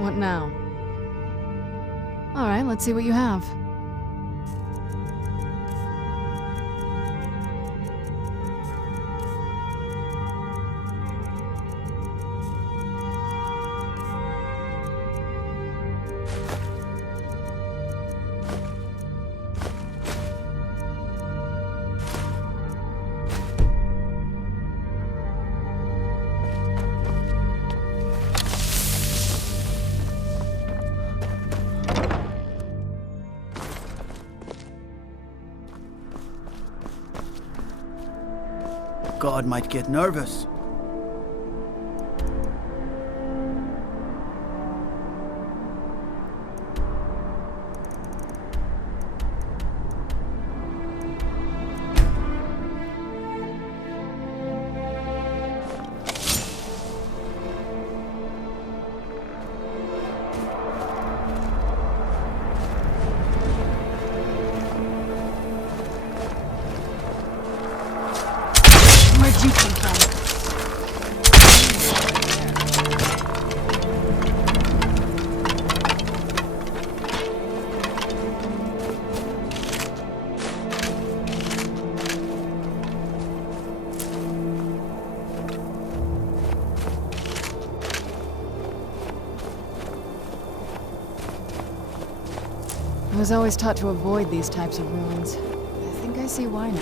What now? Alright, let's see what you have. God might get nervous. Where'd you come from? I was always taught to avoid these types of ruins. I think I see why now.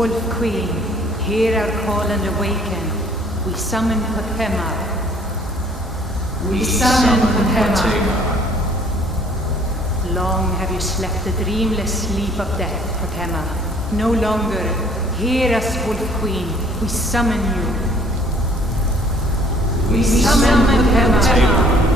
Wolf Queen, hear our call and awaken. We summon Potema. We summon Potema. Long have you slept the dreamless sleep of death, Potema. No longer. Hear us, Wolf Queen. We summon you. We summon Potema.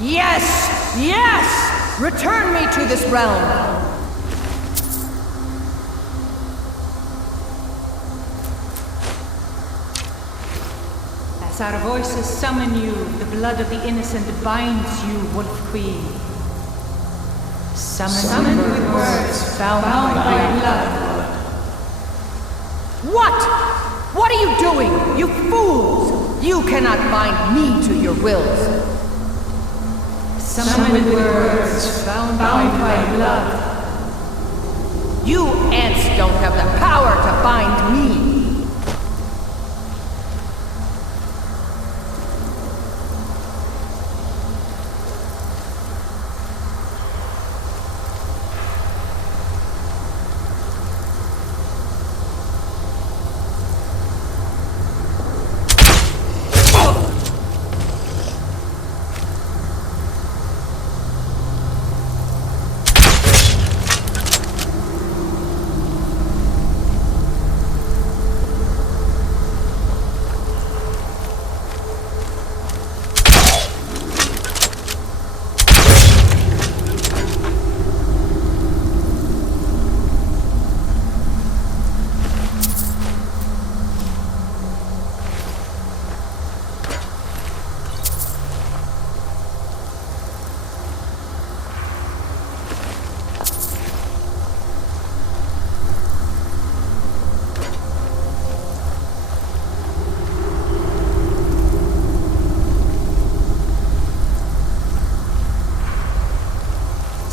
Yes! Yes! Return me to this realm! As our voices summon you, the blood of the innocent binds you, Wolf Queen. Summoned with words, bound by blood. What? What are you doing, you fools? You cannot bind me to your wills. Summoned with words, bound by blood. You ants don't have the power to bind me.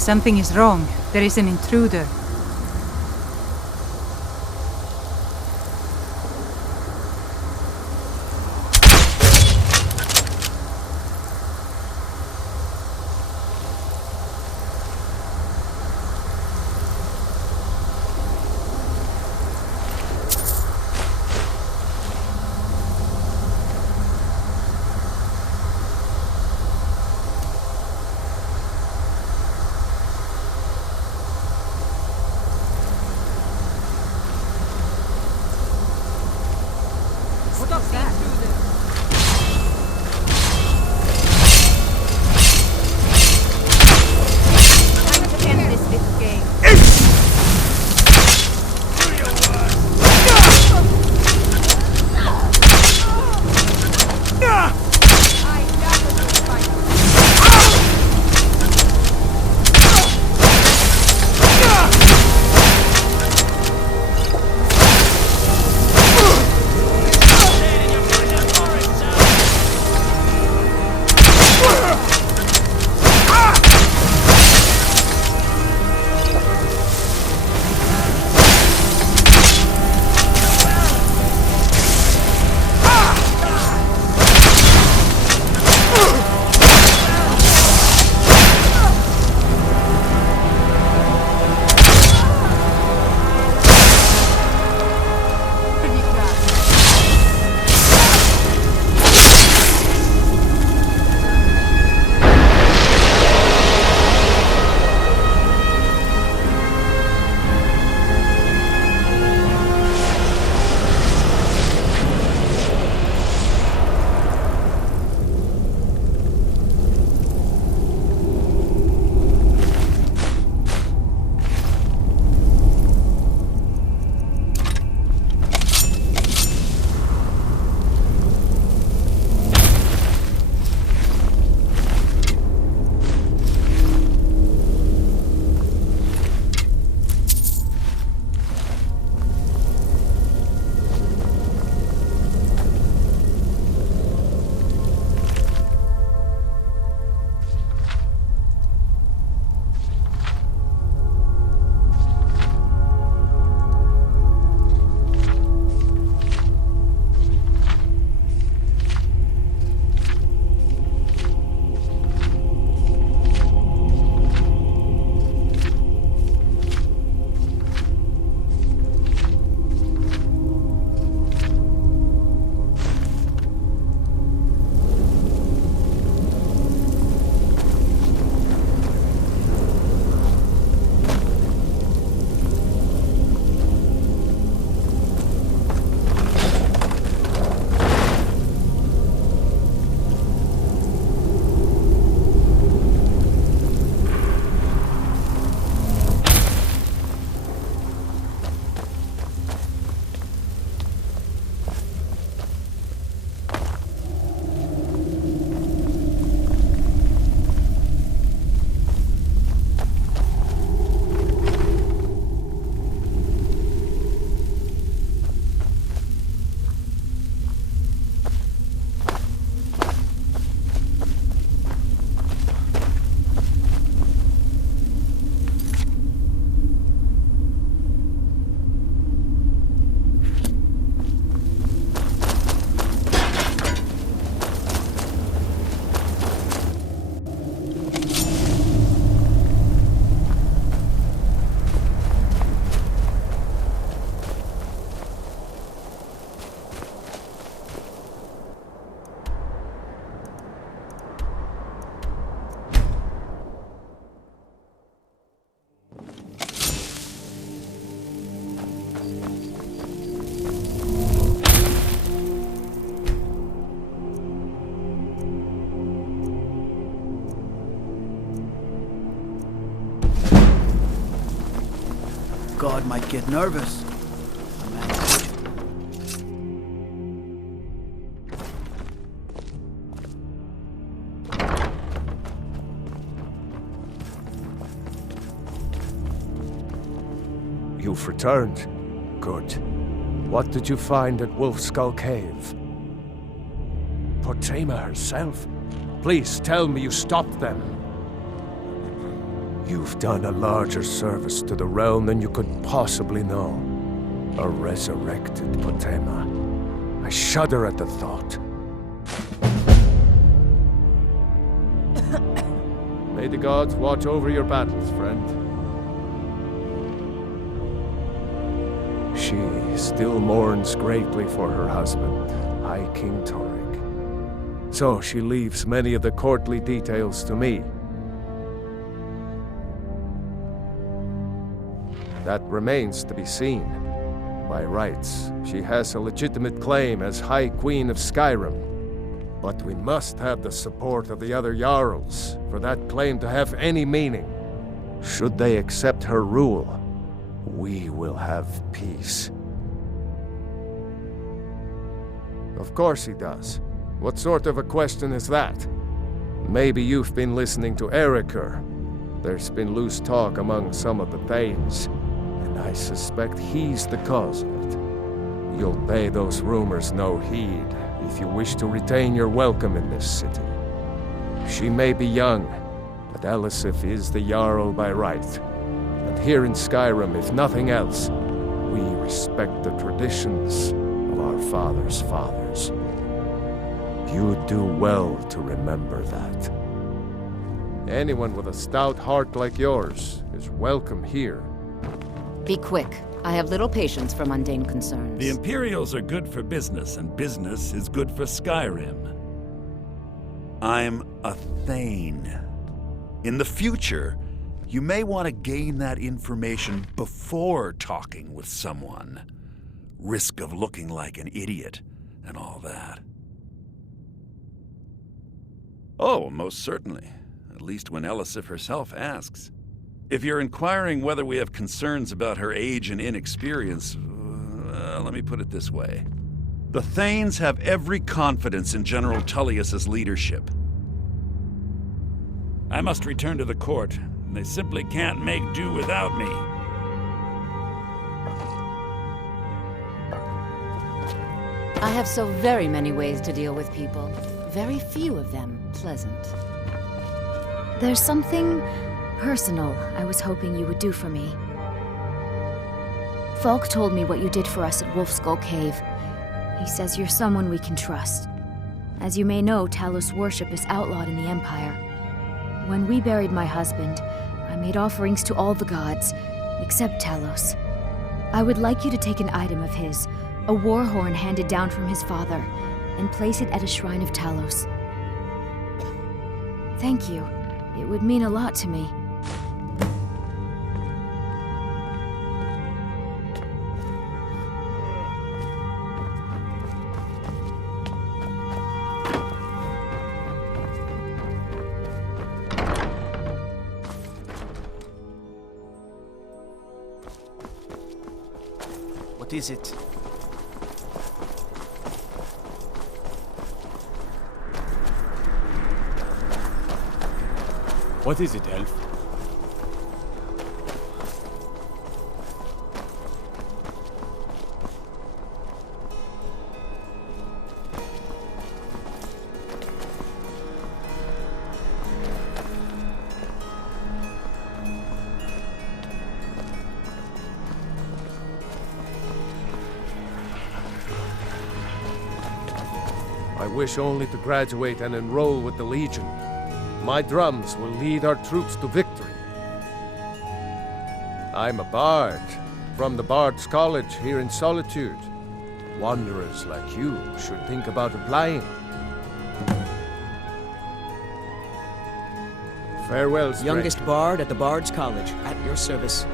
Something is wrong. There is an intruder. God might get nervous. A man could. You've returned. Good. What did you find at Wolf Skull Cave? Potema herself? Please tell me you stopped them. You've done a larger service to the realm than you could possibly know. A resurrected Potema. I shudder at the thought. May the gods watch over your battles, friend. She still mourns greatly for her husband, High King Torek. So she leaves many of the courtly details to me. That remains to be seen. By rights, she has a legitimate claim as High Queen of Skyrim. But we must have the support of the other Jarls for that claim to have any meaning. Should they accept her rule, we will have peace. Of course he does. What sort of a question is that? Maybe you've been listening to Eriker. There's been loose talk among some of the Thanes, and I suspect he's the cause of it. You'll pay those rumors no heed if you wish to retain your welcome in this city. She may be young, but Elisif is the Jarl by right. And here in Skyrim, if nothing else, we respect the traditions of our fathers' fathers. You'd do well to remember that. Anyone with a stout heart like yours is welcome here. Be quick. I have little patience for mundane concerns. The Imperials are good for business, and business is good for Skyrim. I'm a Thane. In the future, you may want to gain that information before talking with someone. Risk of looking like an idiot and all that. Oh, most certainly. At least when Elisif herself asks. If you're inquiring whether we have concerns about her age and inexperience, let me put it this way. The Thanes have every confidence in General Tullius's leadership. I must return to the court. They simply can't make do without me. I have so very many ways to deal with people. Very few of them pleasant. There's something personal I was hoping you would do for me. Falk told me what you did for us at Wolfskull Cave. He says you're someone we can trust. As you may know, Talos worship is outlawed in the Empire. When we buried my husband, I made offerings to all the gods, except Talos. I would like you to take an item of his, a war horn handed down from his father, and place it at a shrine of Talos. Thank you. It would mean a lot to me. What is it? What is it, Elf? I wish only to graduate and enroll with the Legion. My drums will lead our troops to victory. I'm a bard, from the Bard's College here in Solitude. Wanderers like you should think about applying. Farewell, stranger. Youngest bard at the Bard's College, at your service.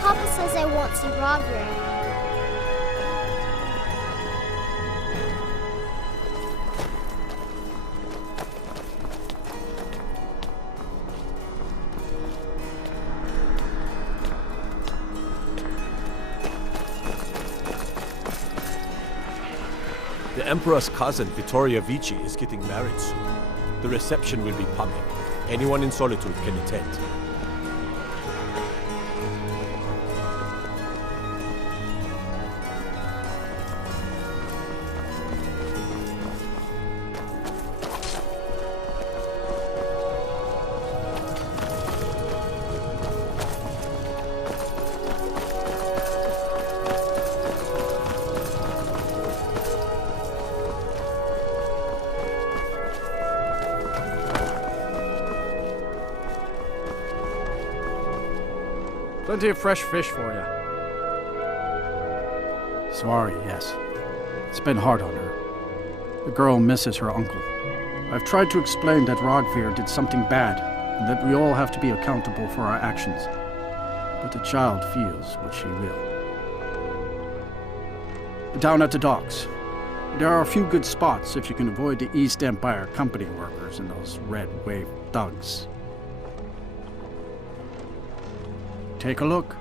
Papa says I won't see Rodri. Emperor's cousin, Vittoria Vici, is getting married soon. The reception will be public. Anyone in Solitude can attend. Plenty of fresh fish for you. Sorry, yes. It's been hard on her. The girl misses her uncle. I've tried to explain that Rogvir did something bad, and that we all have to be accountable for our actions. But the child feels what she will. Down at the docks. There are a few good spots if you can avoid the East Empire company workers and those red wave thugs. Take a look.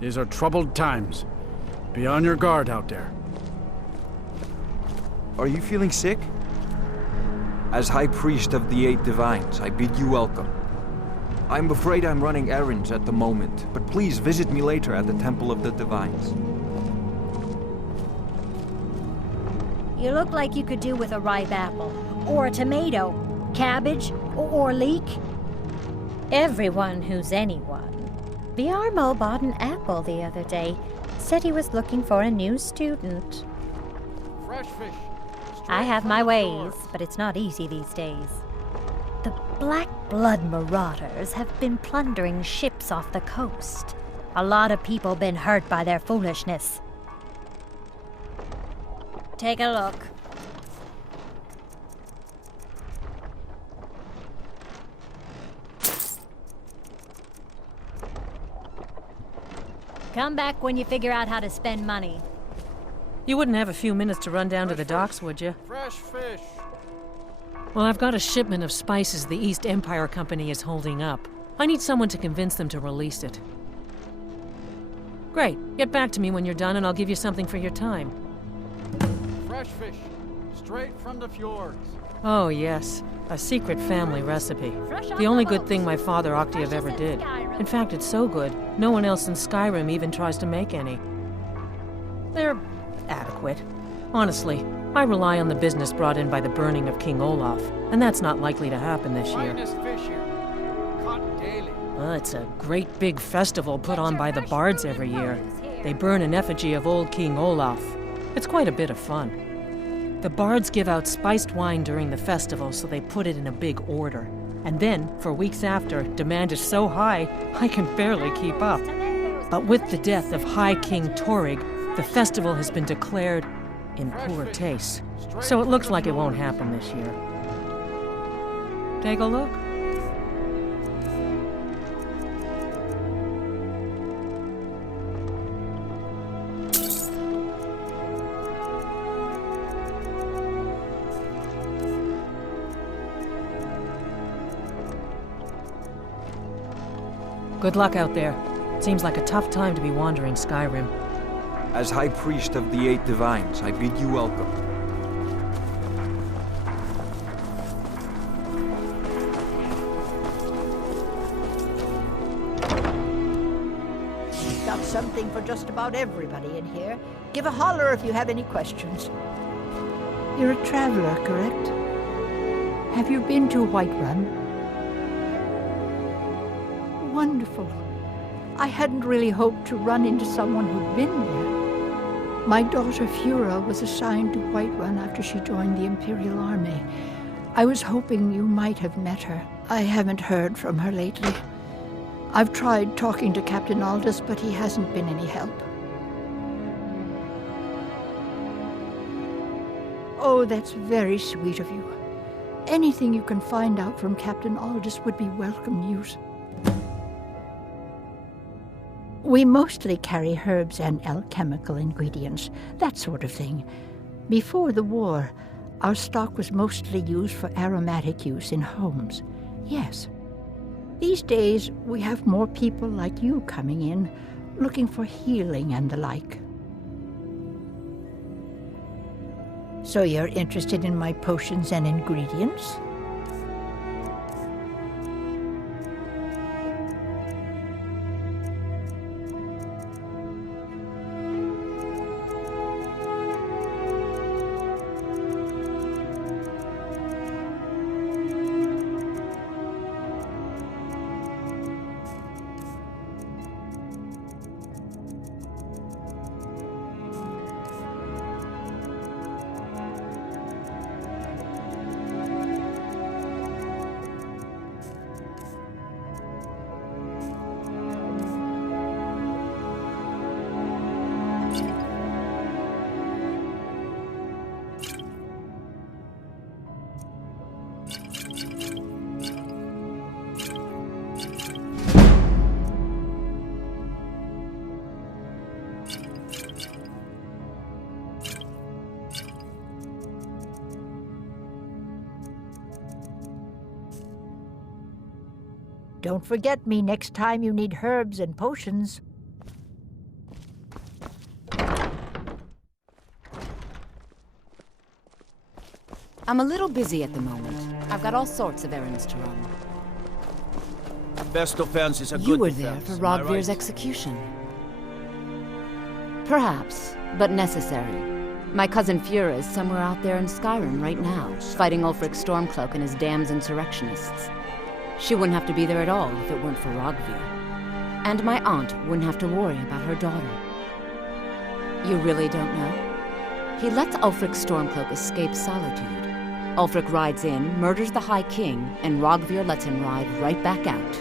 These are troubled times. Be on your guard out there. Are you feeling sick? As High Priest of the Eight Divines, I bid you welcome. I'm afraid I'm running errands at the moment, but please visit me later at the Temple of the Divines. You look like you could do with a ripe apple, or a tomato, cabbage, or leek. Everyone who's anyone. Viarmo bought an apple the other day. Said he was looking for a new student. Fresh fish. I have my ways, but it's not easy these days. The Black Blood marauders have been plundering ships off the coast. A lot of people been hurt by their foolishness. Take a look. Come back when you figure out how to spend money. You wouldn't have a few minutes to run down to the docks, would you? Fresh fish. Well, I've got a shipment of spices the East Empire Company is holding up. I need someone to convince them to release it. Great. Get back to me when you're done and I'll give you something for your time. Fresh fish. Straight from the fjords. Oh, yes. A secret family recipe. The only good thing my father Octave ever did. In fact, it's so good, no one else in Skyrim even tries to make any. They're adequate. Honestly, I rely on the business brought in by the burning of King Olaf, and that's not likely to happen this year. Finest fish here. Caught daily. Well, it's a great big festival put on by the bards every year. They burn an effigy of old King Olaf. It's quite a bit of fun. The bards give out spiced wine during the festival, so they put it in a big order. And then, for weeks after, demand is so high, I can barely keep up. But with the death of High King Torrig, the festival has been declared in poor taste. So it looks like it won't happen this year. Take a look. Good luck out there. Seems like a tough time to be wandering Skyrim. As High Priest of the Eight Divines, I bid you welcome. We've got something for just about everybody in here. Give a holler if you have any questions. You're a traveler, correct? Have you been to Whiterun? wonderful. I hadn't really hoped to run into someone who'd been there. My daughter Fura was assigned to Whiterun after she joined the Imperial Army. I was hoping you might have met her. I haven't heard from her lately. I've tried talking to Captain Aldous, but he hasn't been any help. Oh, that's very sweet of you. Anything you can find out from Captain Aldous would be welcome news. We mostly carry herbs and alchemical ingredients, that sort of thing. Before the war, our stock was mostly used for aromatic use in homes. Yes. These days, we have more people like you coming in, looking for healing and the like. So you're interested in my potions and ingredients? Don't forget me next time you need herbs and potions. I'm a little busy at the moment. I've got all sorts of errands to run. Best offense is a You good were there defense, for am I Rogvir's right? execution. Perhaps, but necessary. My cousin Fura is somewhere out there in Skyrim right now, fighting Ulfric Stormcloak and his damned insurrectionists. She wouldn't have to be there at all if it weren't for Rogvir. And my aunt wouldn't have to worry about her daughter. You really don't know? He lets Ulfric Stormcloak escape Solitude. Ulfric rides in, murders the High King, and Rogvir lets him ride right back out.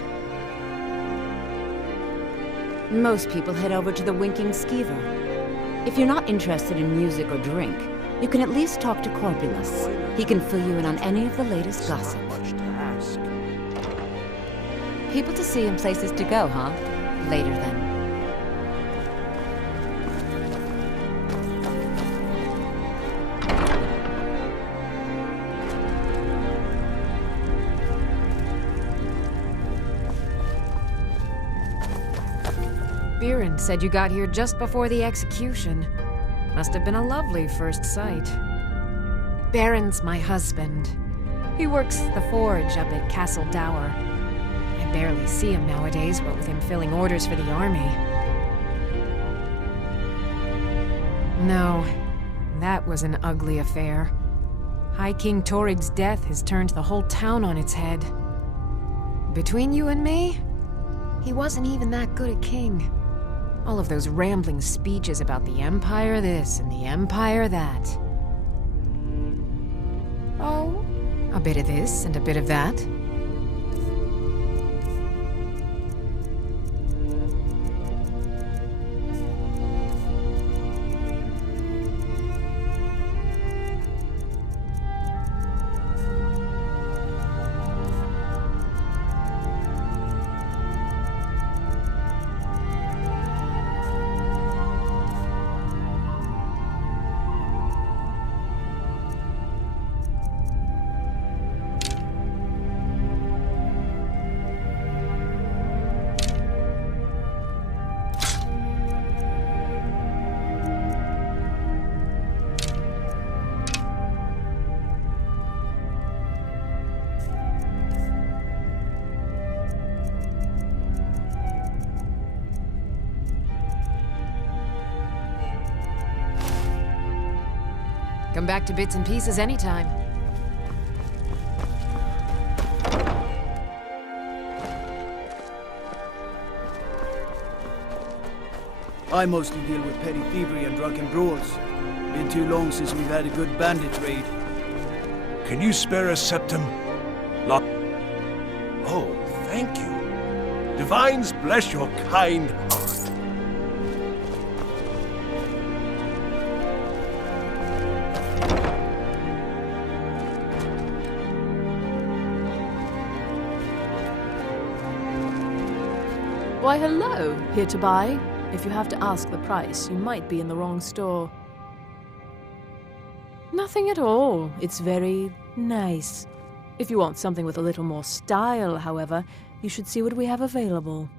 Most people head over to the Winking Skeever. If you're not interested in music or drink, you can at least talk to Corpulus. He can fill you in on any of the latest gossip. People to see and places to go, huh? Later, then. Viren said you got here just before the execution. Must have been a lovely first sight. Baron's my husband. He works the forge up at Castle Dower. I barely see him nowadays, what with him filling orders for the army. No, that was an ugly affair. High King Torrid's death has turned the whole town on its head. Between you and me, he wasn't even that good a king. All of those rambling speeches about the Empire this and the Empire that. Oh, a bit of this and a bit of that. Come back to bits and pieces anytime. I mostly deal with petty thievery and drunken brawls. Been too long since we've had a good bandit raid. Can you spare a septum? Oh, thank you. Divines bless your kind heart. Why, hello. Here to buy? If you have to ask the price, you might be in the wrong store. Nothing at all. It's very nice. If you want something with a little more style, however, you should see what we have available.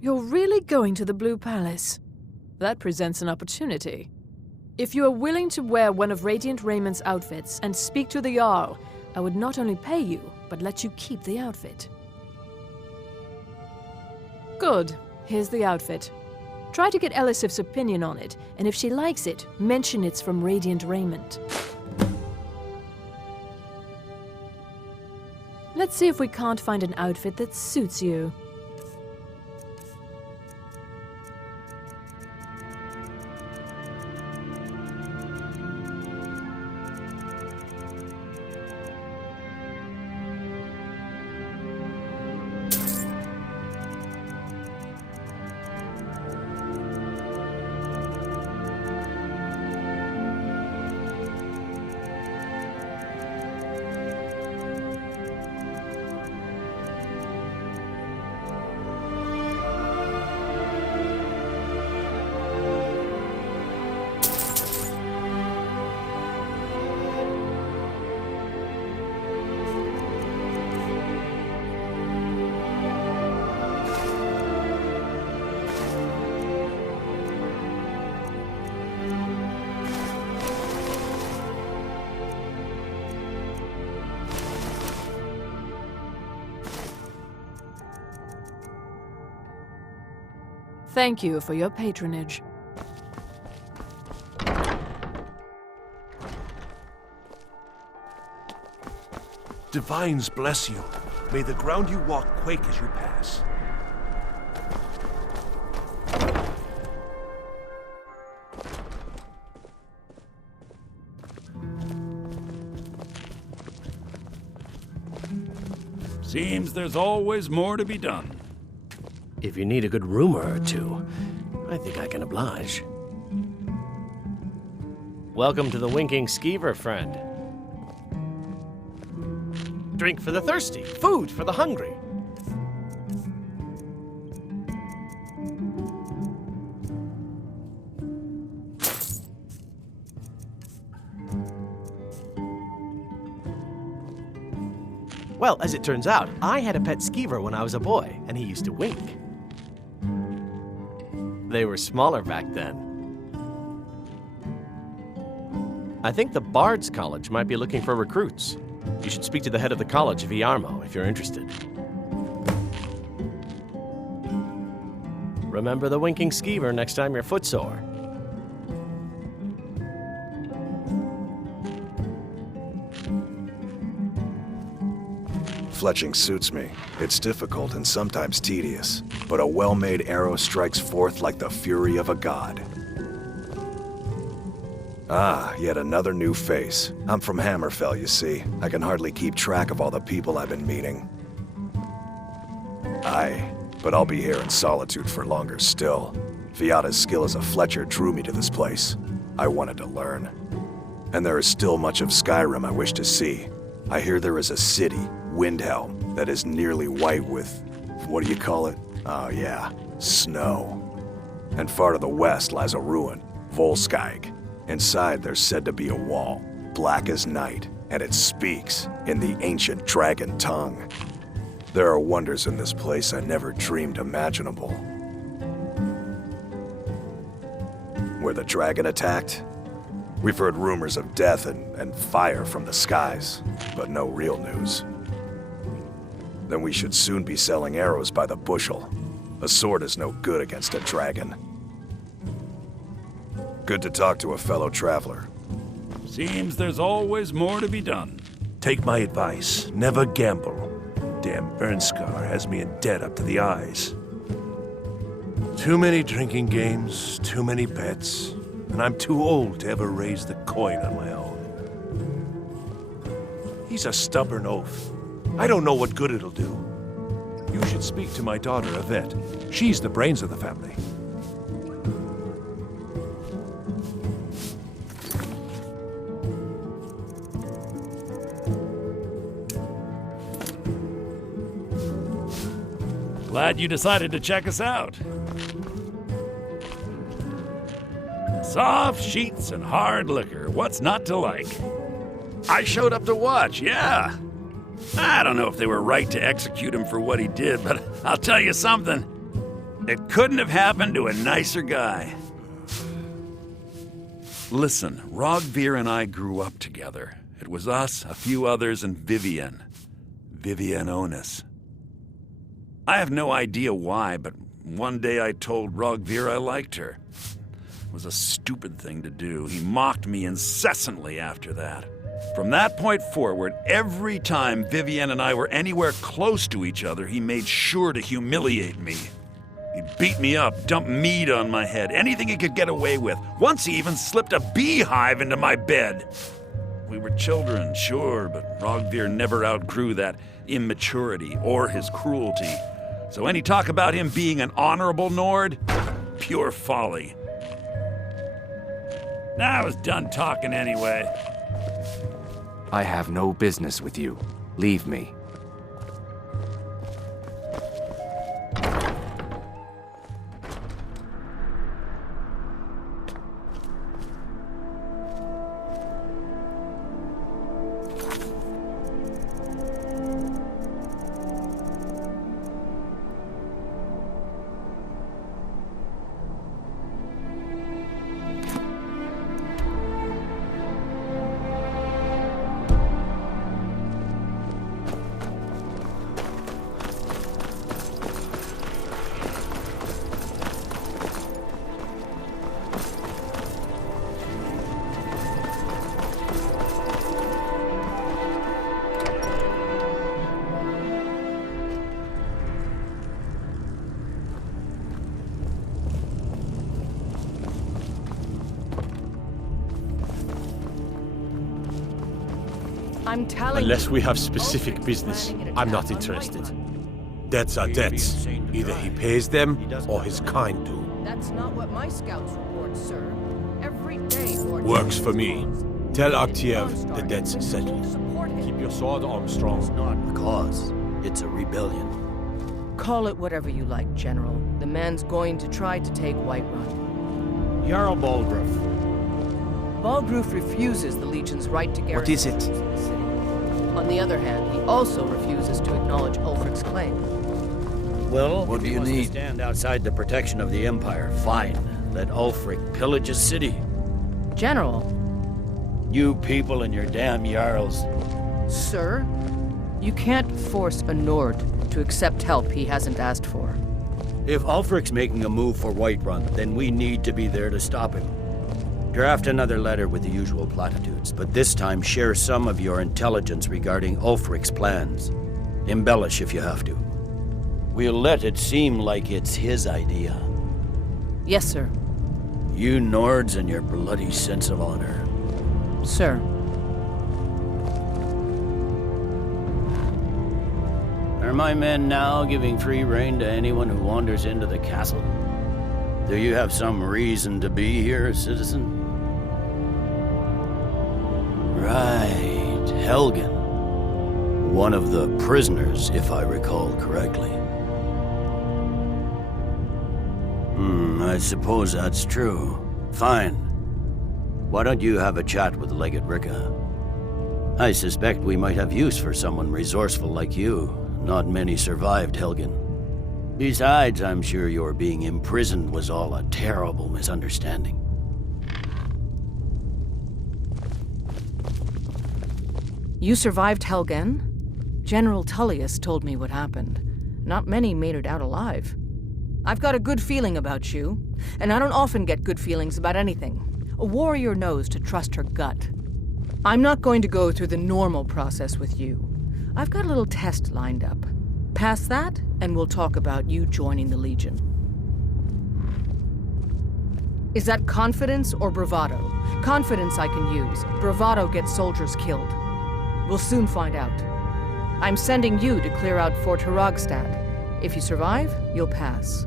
You're really going to the Blue Palace? That presents an opportunity. If you are willing to wear one of Radiant Raymond's outfits and speak to the Jarl, I would not only pay you, but let you keep the outfit. Good. Here's the outfit. Try to get Elisif's opinion on it, and if she likes it, mention it's from Radiant Raymond. Let's see if we can't find an outfit that suits you. Thank you for your patronage. Divines bless you. May the ground you walk quake as you pass. Seems there's always more to be done. If you need a good rumor or two, I think I can oblige. Welcome to the Winking Skeever, friend. Drink for the thirsty, food for the hungry. Well, as it turns out, I had a pet skeever when I was a boy, and he used to wink. They were smaller back then. I think the Bard's College might be looking for recruits. You should speak to the head of the college, Viarmo, if you're interested. Remember the Winking Skeever next time you're footsore. Fletching suits me. It's difficult and sometimes tedious, but a well-made arrow strikes forth like the fury of a god. Ah, yet another new face. I'm from Hammerfell, you see. I can hardly keep track of all the people I've been meeting. Aye, but I'll be here in solitude for longer still. Viata's skill as a Fletcher drew me to this place. I wanted to learn. And there is still much of Skyrim I wish to see. I hear there is a city, Windhelm, that is nearly white with, what do you call it? Oh yeah, snow. And far to the west lies a ruin, Volskag. Inside there's said to be a wall, black as night, and it speaks in the ancient dragon tongue. There are wonders in this place I never dreamed imaginable. Where the dragon attacked? We've heard rumors of death and fire from the skies, but no real news. Then we should soon be selling arrows by the bushel. A sword is no good against a dragon. Good to talk to a fellow traveler. Seems there's always more to be done. Take my advice. Never gamble. Damn Ernskar has me in debt up to the eyes. Too many drinking games, too many bets, and I'm too old to ever raise the coin on my own. He's a stubborn oaf. I don't know what good it'll do. You should speak to my daughter, Yvette. She's the brains of the family. Glad you decided to check us out. Soft sheets and hard liquor. What's not to like? I showed up to watch, yeah. I don't know if they were right to execute him for what he did, but I'll tell you something. It couldn't have happened to a nicer guy. Listen, Rogvir and I grew up together. It was us, a few others, and Vivienne. Vivienne Onus. I have no idea why, but one day I told Rogvir I liked her. It was a stupid thing to do. He mocked me incessantly after that. From that point forward, every time Vivienne and I were anywhere close to each other, he made sure to humiliate me. He'd beat me up, dump meat on my head, anything he could get away with. Once he even slipped a beehive into my bed. We were children, sure, but Rogvir never outgrew that immaturity or his cruelty. So any talk about him being an honorable Nord? Pure folly. I was done talking anyway. I have no business with you. Leave me. I'm telling Unless you, we have specific business, I'm not interested. Debts are debts. Either he pays them, or his kind do. That's not what my scouts report, sir. Every day, Lord Works for me. Tell Aktiev the debt's settled. Keep your sword arm strong. It's not a cause. It's a rebellion. Call it whatever you like, General. The man's going to try to take Whiterun. Jarl Balgruuf. Balgruuf refuses the Legion's right to garrison. What is it? The city. On the other hand, he also refuses to acknowledge Ulfric's claim. Well, what do you need? To stand outside the protection of the Empire. Fine. Let Ulfric pillage a city. General. You people and your damn Jarls. Sir, you can't force a Nord to accept help he hasn't asked for. If Ulfric's making a move for Whiterun, then we need to be there to stop him. Draft another letter with the usual platitudes, but this time share some of your intelligence regarding Ulfric's plans. Embellish if you have to. We'll let it seem like it's his idea. Yes, sir. You Nords and your bloody sense of honor. Sir. Are my men now giving free rein to anyone who wanders into the castle? Do you have some reason to be here, citizen? Right, Helgen. One of the prisoners, if I recall correctly. I suppose that's true. Fine. Why don't you have a chat with Legate Ricka? I suspect we might have use for someone resourceful like you. Not many survived Helgen. Besides, I'm sure your being imprisoned was all a terrible misunderstanding. You survived Helgen? General Tullius told me what happened. Not many made it out alive. I've got a good feeling about you, and I don't often get good feelings about anything. A warrior knows to trust her gut. I'm not going to go through the normal process with you. I've got a little test lined up. Pass that, and we'll talk about you joining the Legion. Is that confidence or bravado? Confidence I can use. Bravado gets soldiers killed. We'll soon find out. I'm sending you to clear out Fort Hrogstad. If you survive, you'll pass.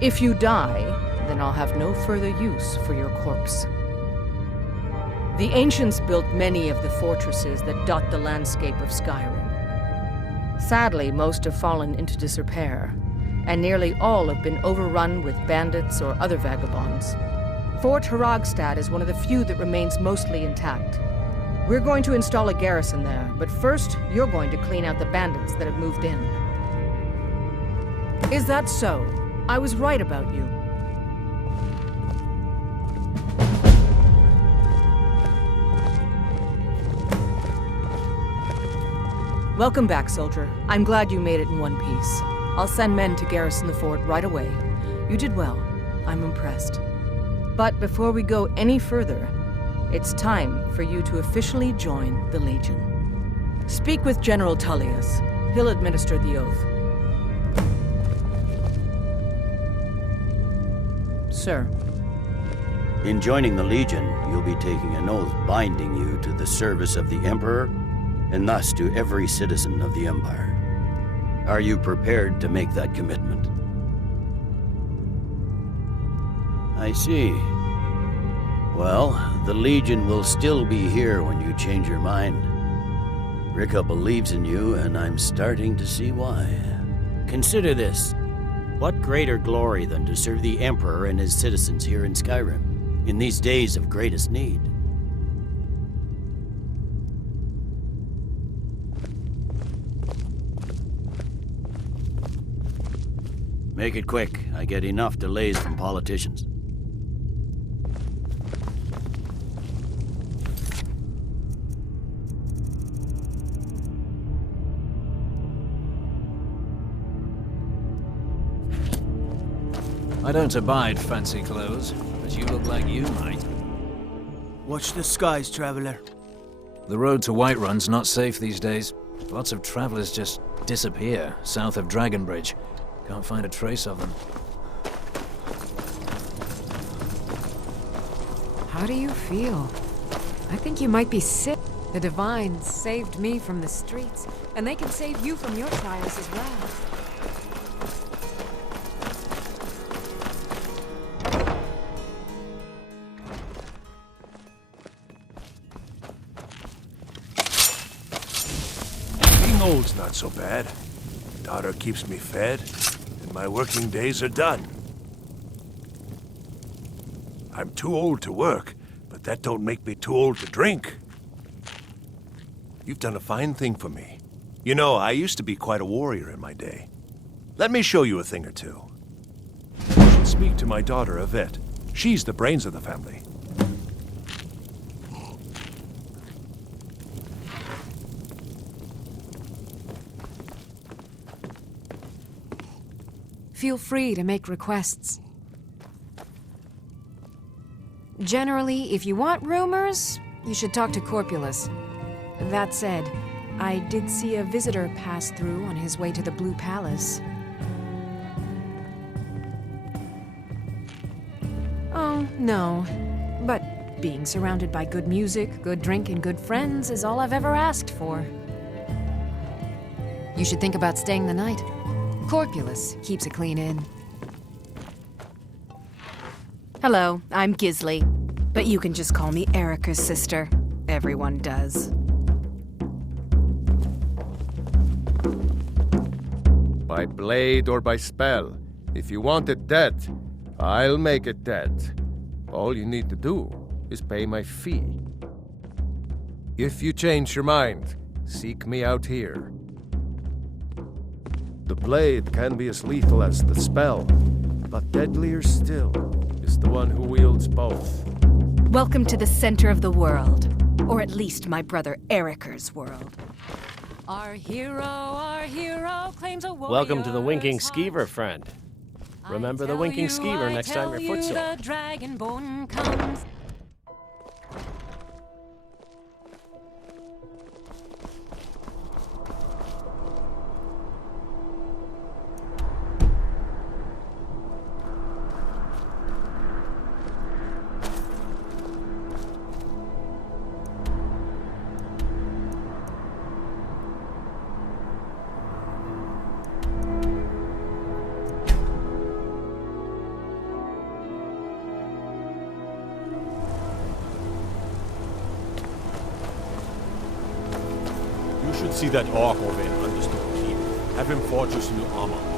If you die, then I'll have no further use for your corpse. The ancients built many of the fortresses that dot the landscape of Skyrim. Sadly, most have fallen into disrepair, and nearly all have been overrun with bandits or other vagabonds. Fort Hrogstad is one of the few that remains mostly intact. We're going to install a garrison there, but first, you're going to clean out the bandits that have moved in. Is that so? I was right about you. Welcome back, soldier. I'm glad you made it in one piece. I'll send men to garrison the fort right away. You did well. I'm impressed. But before we go any further, it's time for you to officially join the Legion. Speak with General Tullius. He'll administer the oath. Sir. In joining the Legion, you'll be taking an oath binding you to the service of the Emperor, and thus to every citizen of the Empire. Are you prepared to make that commitment? I see. Well, the Legion will still be here when you change your mind. Ricka believes in you, and I'm starting to see why. Consider this. What greater glory than to serve the Emperor and his citizens here in Skyrim, in these days of greatest need? Make it quick. I get enough delays from politicians. I don't abide fancy clothes, but you look like you might. Watch the skies, traveler. The road to Whiterun's not safe these days. Lots of travelers just disappear south of Dragonbridge. Can't find a trace of them. How do you feel? I think you might be sick. The Divines saved me from the streets, and they can save you from your trials as well. Being old's not so bad. Daughter keeps me fed, and my working days are done. I'm too old to work, but that don't make me too old to drink. You've done a fine thing for me. You know, I used to be quite a warrior in my day. Let me show you a thing or two. You should speak to my daughter, Yvette. She's the brains of the family. Feel free to make requests. Generally, if you want rumors, you should talk to Corpulus. That said, I did see a visitor pass through on his way to the Blue Palace. Oh, no. But being surrounded by good music, good drink, and good friends is all I've ever asked for. You should think about staying the night. Corpulus keeps a clean inn. Hello, I'm Gisli, but you can just call me Erica's sister. Everyone does. By blade or by spell. If you want it dead, I'll make it dead. All you need to do is pay my fee. If you change your mind, seek me out here. The blade can be as lethal as the spell, but deadlier still is the one who wields both. Welcome to the center of the world, or at least my brother Eriker's world. Our hero claims a warrior. Welcome to the Winking Skeever, friend. Remember the Winking Skeever next time you're footsore. The dragonbone comes. See that orc over in Understone Keep. Have him forge you some new armor.